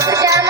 Obrigada.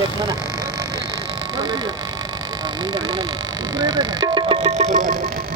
别看了，那个有，啊，那个，